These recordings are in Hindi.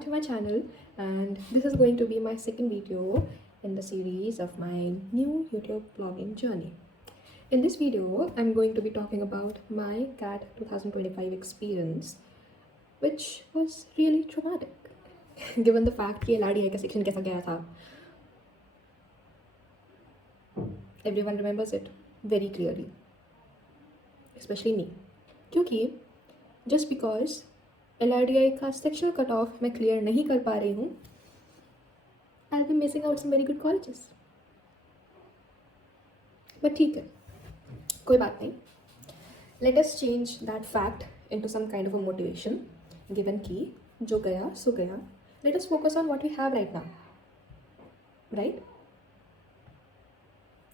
back to my channel, and this is going to be my second video in the series of my new YouTube blogging journey. In this video, I'm going to be talking about my CAT 2025 experience, which was really traumatic given the fact कि LRDI का section कैसा गया था. Everyone remembers it very clearly, especially me, क्योंकि just because LRDI का सेक्शनल कट ऑफ मैं क्लियर नहीं कर पा रही हूँ, I'll be missing out some very good colleges. But ठीक है, कोई बात नहीं. Let us change that fact into some kind of a motivation. Given कि जो गया सो गया. Let us focus on what we have right now. Right?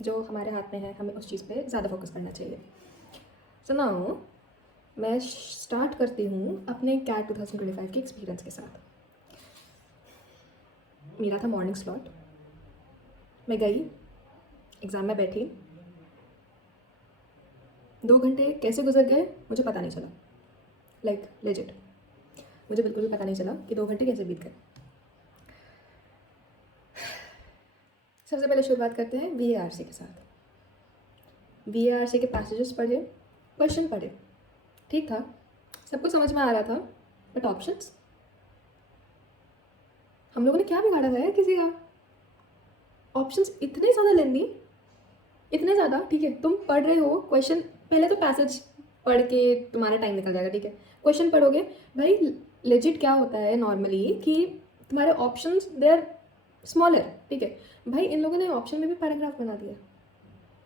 जो हमारे हाथ में है, हमें उस चीज़ पे ज़्यादा फोकस करना चाहिए. So now मैं स्टार्ट करती हूँ अपने कैट 2025 के एक्सपीरियंस के साथ. मेरा था मॉर्निंग स्लॉट. मैं गई, एग्ज़ाम में बैठी. 2 घंटे कैसे गुजर गए मुझे पता नहीं चला. लाइक लेजिट मुझे बिल्कुल भी पता नहीं चला कि 2 घंटे कैसे बीत गए. सबसे पहले शुरुआत करते हैं VARC के साथ. VARC के पैसेजेस पढ़े, क्वेश्चन पढ़े, ठीक था, सब कुछ समझ में आ रहा था. बट ऑप्शंस, हम लोगों ने क्या बिगाड़ा था यार किसी का. ऑप्शंस इतने ज़्यादा लेंदी, इतने ज़्यादा. ठीक है, तुम पढ़ रहे हो क्वेश्चन, पहले तो पैसेज पढ़ के तुम्हारा टाइम निकल जाएगा. ठीक है, क्वेश्चन पढ़ोगे भाई. लेजिट क्या होता है नॉर्मली कि तुम्हारे ऑप्शंस दे आर स्मॉलर. ठीक है भाई, इन लोगों ने ऑप्शन में भी पैराग्राफ बना दिया.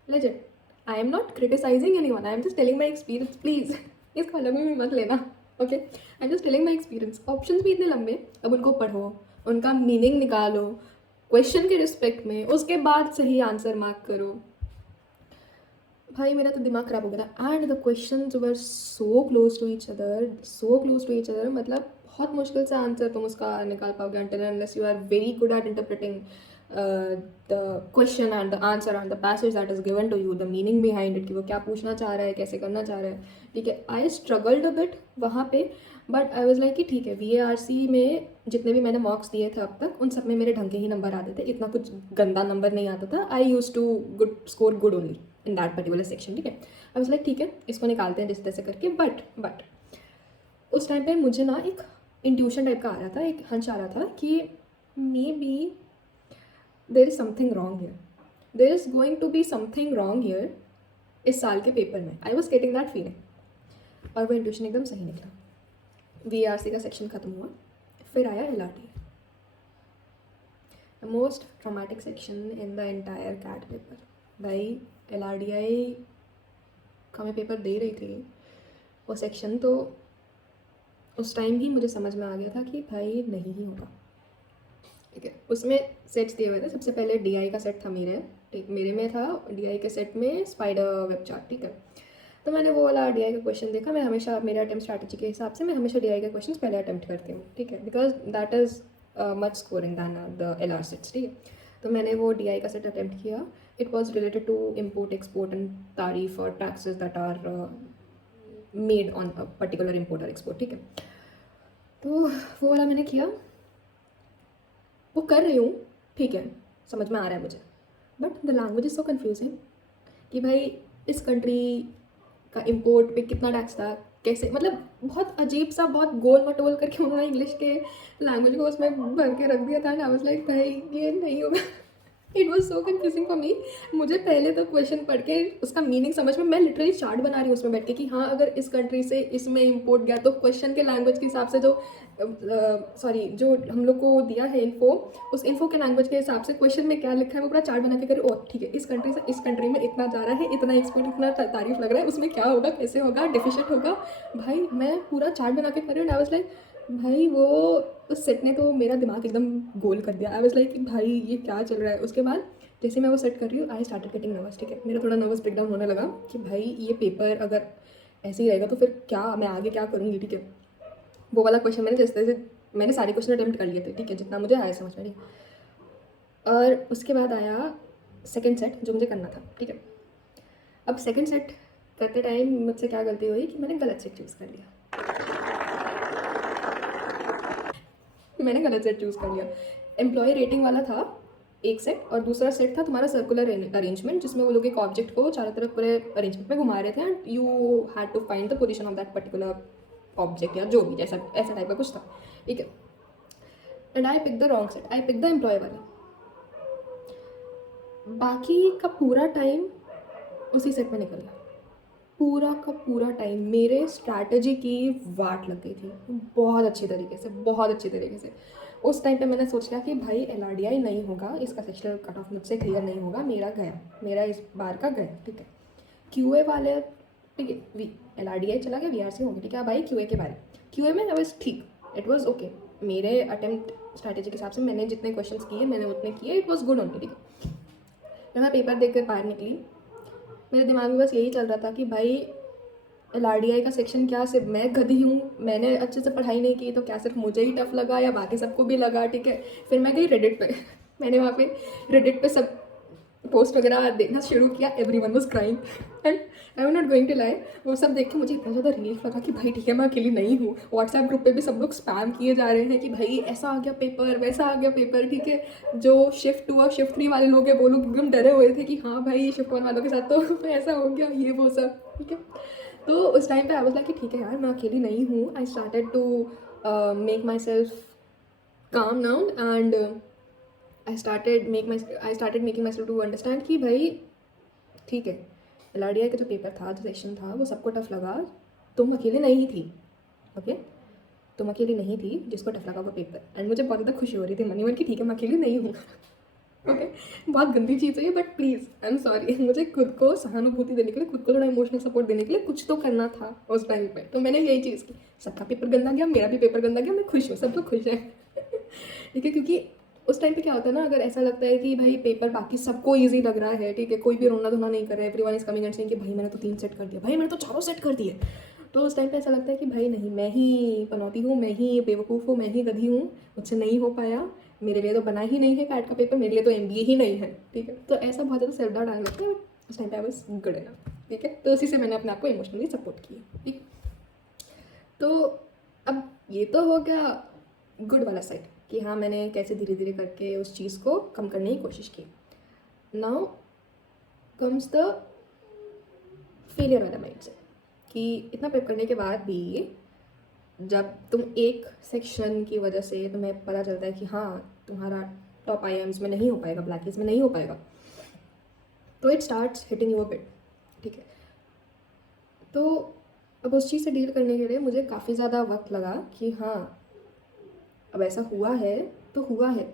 Legit, I am not criticising anyone, I am just telling my experience. Please इसको अलग में भी मत लेना. Okay, I am just telling my experience. Options भी इतने लंबे, अब उनको पढ़ो, उनका मीनिंग निकालो क्वेश्चन के रिस्पेक्ट में, उसके बाद सही आंसर मार्क करो. भाई मेरा तो दिमाग ख़राब हो गया था. And the questions were so close to each other, so close to each other. मतलब बहुत मुश्किल से आंसर तुम उसका निकाल पाओगे until and unless you are very good at interpreting the question and the answer and the passage that is given to you, the meaning behind it, कि वो क्या पूछना चाह रहा है, कैसे करना चाह रहा है. ठीक है, आई स्ट्रगल्ड अ बिट वहाँ पे, बट आई वाज लाइक कि ठीक है. VARC में जितने भी मैंने मॉक्स दिए थे अब तक, उन सब में मेरे ढंग के ही नंबर आते थे. इतना कुछ गंदा नंबर नहीं आता था. I use to score good only in that particular section. ठीक है, आई वाज लाइक ठीक है, इसको निकालते हैं जिस तरह से करके. बट उस टाइम पे मुझे ना एक इंट्यूशन टाइप का आ रहा था, एक हंच आ रहा था कि maybe there is something wrong here, there is going to be something wrong here इस साल के पेपर में. I was getting that feeling, और वो इंट्यूशन एकदम सही निकला. VARC का सेक्शन ख़त्म हुआ, फिर आया LRDI, the most traumatic section in the entire CAT paper. भाई LRDI का मैं पेपर दे रही थी, वो सेक्शन तो उस टाइम ही मुझे समझ में आ गया था कि भाई नहीं ही होगा. ठीक है, उसमें सेट्स दिए हुए थे. सबसे पहले DI का सेट था मेरे में था. DI के सेट में स्पाइडर वेब चार्ट. ठीक है, तो मैंने वो वाला DI का क्वेश्चन देखा. मैं हमेशा मेरे अटेम्प्ट स्ट्रैटेजी के हिसाब से मैं हमेशा DI के क्वेश्चन पहले अटेम्प्ट करती हूँ. ठीक है, because that is much scoring than the LR sets. ठीक है, तो मैंने वो DI का सेट अटेम्प्ट किया. It was related to import export and tariff और taxes that are made on a particular import और एक्सपोर्ट. ठीक है, तो वो वाला मैंने किया, वो कर रही हूँ. ठीक है, समझ में आ रहा है मुझे, but the language is so confusing कि भाई इस कंट्री का इम्पोर्ट पे कितना टैक्स था, कैसे, मतलब बहुत अजीब सा, बहुत गोल मटोल करके उन्होंने इंग्लिश के लैंग्वेज को उसमें भर के रख दिया था. एंड आई वाज लाइक भाई ये नहीं होगा. It was so confusing for me. मुझे पहले तो क्वेश्चन पढ़ के उसका मीनिंग समझ में, मैं लिटरली चार्ट बना रही हूँ उसमें बैठ के कि हाँ अगर इस कंट्री से इसमें इम्पोर्ट गया तो क्वेश्चन के लैंग्वेज के हिसाब से जो जो हम लोग को दिया है इन्फो, उस इन्फो के लैंग्वेज के हिसाब से क्वेश्चन में क्या लिखा है वो पूरा चार्ट बना के करें. ओ ठीक है, इस कंट्री से इस कंट्री में इतना जा रहा है, इतना एक्सपोर्ट, इतना तारीफ लग रहा है, उसमें क्या होगा, कैसे होगा, डेफिशिएंट होगा. भाई मैं पूरा चार्ट बना के कर रही हूँ. आई वाज लाइक भाई वो उस सेट ने तो मेरा दिमाग एकदम गोल कर दिया. आई वाज लाइक भाई ये क्या चल रहा है. उसके बाद जैसे मैं वो सेट कर रही हूँ, आई स्टार्टेड गेटिंग नर्वस. ठीक है, मेरा थोड़ा नर्वस ब्रेकडाउन होने लगा कि भाई ये पेपर अगर ऐसे ही रहेगा तो फिर क्या, मैं आगे क्या करूँगी. ठीक है, वो वाला क्वेश्चन मैंने जिस तरह से मैंने सारे क्वेश्चन अटेम्प्ट कर लिए थे. ठीक है, जितना मुझे आया समझ में. और उसके बाद आया सेकेंड सेट जो मुझे करना था. ठीक है, अब सेकेंड सेट करते टाइम मुझसे क्या गलती हुई कि मैंने गलत सेट चूज़ कर लिया. मैंने गलत सेट चूज़ कर लिया। एम्प्लॉय रेटिंग वाला था एक सेट, और दूसरा सेट था तुम्हारा सर्कुलर अरेंजमेंट, जिसमें वो लोग एक ऑब्जेक्ट को चारों तरफ पूरे अरेंजमेंट में घुमा रहे थे, and you had to find the position of that particular object, या जो भी जैसा ऐसा टाइप का कुछ था, ठीक है। And I pick the wrong set, I pick the employ वाला। बाकी का पूरा टाइम उसी सेट में निकल गया, पूरा का पूरा टाइम मेरे स्ट्रैटेजी की वाट लग गई थी, बहुत अच्छी तरीके से, बहुत अच्छी तरीके से। उस टाइम पे मैंने सोच लिया कि भाई LRDI नहीं होगा, इसका सेक्शनल कट ऑफ मुझसे क्लियर नहीं होगा, मेरा गया, मेरा इस बार का गया, ठीक है। QA वाले, ठीक है, LRDI चला गया, VRC हो गया, ठीक है। भाई QA के बारे, QA में आई वाज ठीक, इट वाज ओके, मेरे अटेम्प्ट स्ट्रैटेजी के हिसाब से मैंने जितने क्वेश्चंस किए मैंने उतने किए, इट वाज गुड ओनली, ठीक है। जब मैं पेपर देख कर बाहर निकली, मेरे दिमाग में बस यही चल रहा था कि भाई LRDI का सेक्शन क्या सिर्फ मैं गधी हूँ, मैंने अच्छे से पढ़ाई नहीं की तो क्या सिर्फ मुझे ही टफ लगा या बाकी सबको भी लगा, ठीक है। फिर मैं गई रेडिट पे मैंने वहाँ पे रेडिट पे सब पोस्ट वगैरह देखना शुरू किया, everyone was crying, and I am not going to lie, वो सब देख के मुझे इतना ज़्यादा रिलीफ लगा कि भाई ठीक है मैं अकेली नहीं हूँ। व्हाट्सएप ग्रुप पे भी सब लोग स्पैम किए जा रहे हैं कि भाई ऐसा आ गया पेपर, वैसा आ गया पेपर, ठीक है। जो शिफ्ट 2 और शिफ्ट 3 वाले लोग हैं वो लोग एकदम डरे हुए थे कि हाँ भाई शिफ्ट 1 वालों के साथ तो ऐसा हो गया, ये वो सब, ठीक है। तो उस टाइम पे आई वाज लाइक कि ठीक है यार मैं अकेली नहीं हूँ। I started to make myself calm down, and I started making myself to understand कि भाई ठीक है, LRDI का जो पेपर था, जो सेक्शन था, वो सबको टफ लगा, तुम अकेले नहीं थी, ओके। तुम अकेली नहीं थी जिसको टफ लगा वो पेपर, एंड मुझे बहुत ज़्यादा खुशी हो रही थी मनी मन की ठीक है मैं अकेली नहीं हूँ ओके। बहुत गंदी चीज़ है ये, but please I am sorry, मुझे खुद को सहानुभूति देने के लिए, खुद को थोड़ा इमोशनल सपोर्ट देने के लिए कुछ तो करना था उस टाइम पे, तो मैंने यही चीज़ की। सबका पेपर गंदा गया, मेरा भी पेपर गंदा गया, मैं खुश हूँ, सब लोग खुश हैं ठीक है। क्योंकि उस टाइम पे क्या होता है ना, अगर ऐसा लगता है कि भाई पेपर बाकी सबको ईजी लग रहा है, ठीक है, कोई भी रोना धोना नहीं कर रहा है, everyone is coming and saying कि भाई मैंने तो 3 सेट कर दिया, भाई मैंने तो 4 सेट कर दिए, तो उस टाइम पे ऐसा लगता है कि भाई नहीं, मैं ही पनौती हूँ, मैं ही बेवकूफ़ हूँ, मैं ही गधी हूँ, मुझसे नहीं हो पाया, मेरे लिए तो बना ही नहीं है कैट का पेपर, मेरे लिए तो MBA ही नहीं है, ठीक है। तो ऐसा बहुत ज़्यादा सेल्फ डाउट आने लगता है, उस टाइम पे आई वाज गुड इनफ, ठीक है। तो उसी से मैंने अपने आप को इमोशनली सपोर्ट किया, ठीक। तो अब ये तो हो गया गुड वाला साइड कि हाँ मैंने कैसे धीरे धीरे करके उस चीज़ को कम करने की कोशिश की। नाउ कम्स द फेलियर वाला माइंडसेट कि इतना प्रेप करने के बाद भी जब तुम एक सेक्शन की वजह से तुम्हें पता चलता है कि हाँ तुम्हारा टॉप IIMs में नहीं हो पाएगा, ब्लैकीज में नहीं हो पाएगा, तो it starts hitting you a bit, ठीक है। तो अब उस चीज़ से डील करने के लिए मुझे काफ़ी ज़्यादा वक्त लगा कि हाँ अब ऐसा हुआ है तो हुआ है,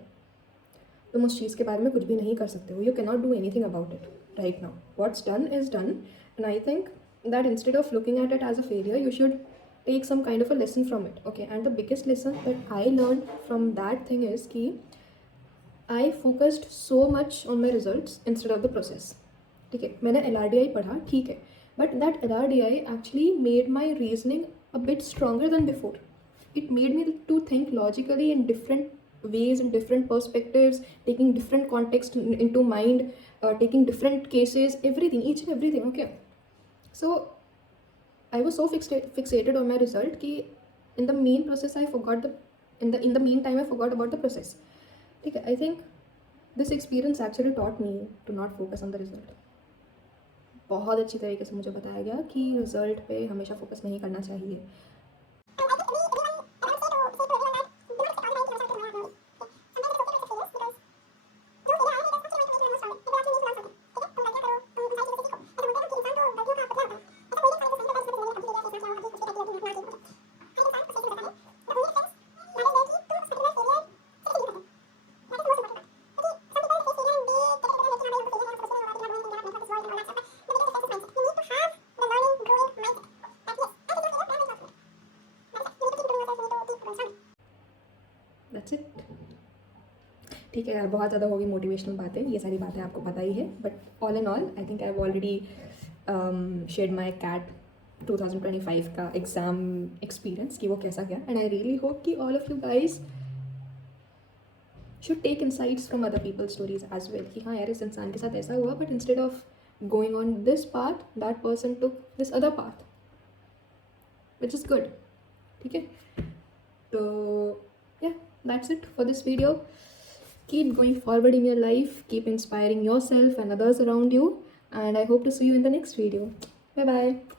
तुम उस चीज़ के बारे में कुछ भी नहीं कर सकते हो, you can not do anything about it right now, what's done is done. And I think that instead of looking at it as a failure, you should take some kind of a lesson from it, okay. And the biggest lesson that I learned from that thing is कि I focused so much on my results instead of the process, ठीक है। मैंने LRDI पढ़ा, ठीक है, but that LRDI actually made my reasoning a bit stronger than before. It made me to think logically in different ways, in different perspectives, taking different context into mind, taking different cases, everything, each and everything, okay. So I was so fixated on my result कि in the main process I forgot the in the meantime I forgot about the process, ठीक है। I think this experience actually taught me to not focus on the result. बहुत अच्छी तरीके से मुझे बताया गया कि रिजल्ट पे हमेशा फोकस नहीं करना चाहिए। That's it. ठीक है यार, बहुत ज़्यादा होगी मोटिवेशनल बातें, ये सारी बातें आपको पता ही है, but all in all I think I have already shared my CAT 2025 का एग्ज़ाम एक्सपीरियंस कि वो कैसा गया, एंड आई रियली होप कि all of you guys should take insights from other people stories as well कि हाँ यार इस इंसान के साथ ऐसा हुआ, but instead of going on this path that person took this other path, which is good, ठीक है। तो या that's it for this video. Keep going forward in your life, keep inspiring yourself and others around you, and I hope to see you in the next video. Bye bye.